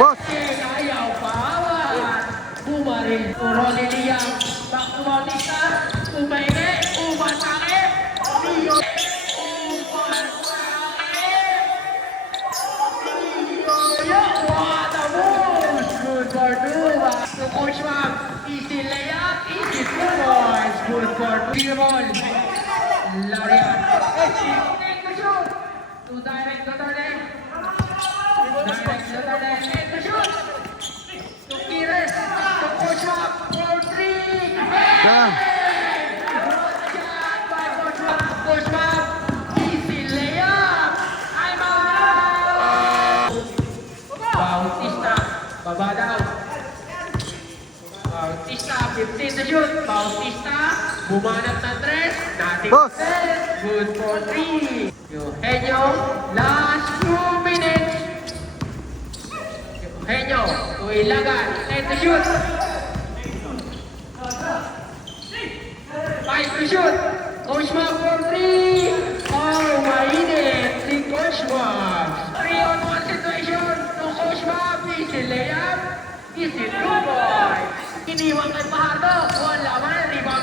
Boss! Ayaw pa. Bumarin. Ronnie Liang. Back to Bautista. Umaingi. Umatake. Rio. What a move! Good for two. To Coach Ma'am. Easy layup. Easy 2 points. Good for 2 ball. Larian. To direct the third end. Direct the third end. To shoot. To Kires. To Coach Ma'am. For 3. Yan. Coach Ma'am. Easy layup. I'm out. Bautista. Baba daw. Bautista. 15 to shoot. Bautista. Bumanat ng 3. Natin. Boss! Good for 3. Eugenio. Last 2 minutes. Eugenio. To Ilagan. 10 to shoot. 5 to shoot. Coach Ma'am for 3. Oh, mainit si Coach Ma'am. 3-on-1 situation to Coach Ma'am. Easy layup. Easy 2 points. Iniwan kay Pahardo. Wala man. Rebound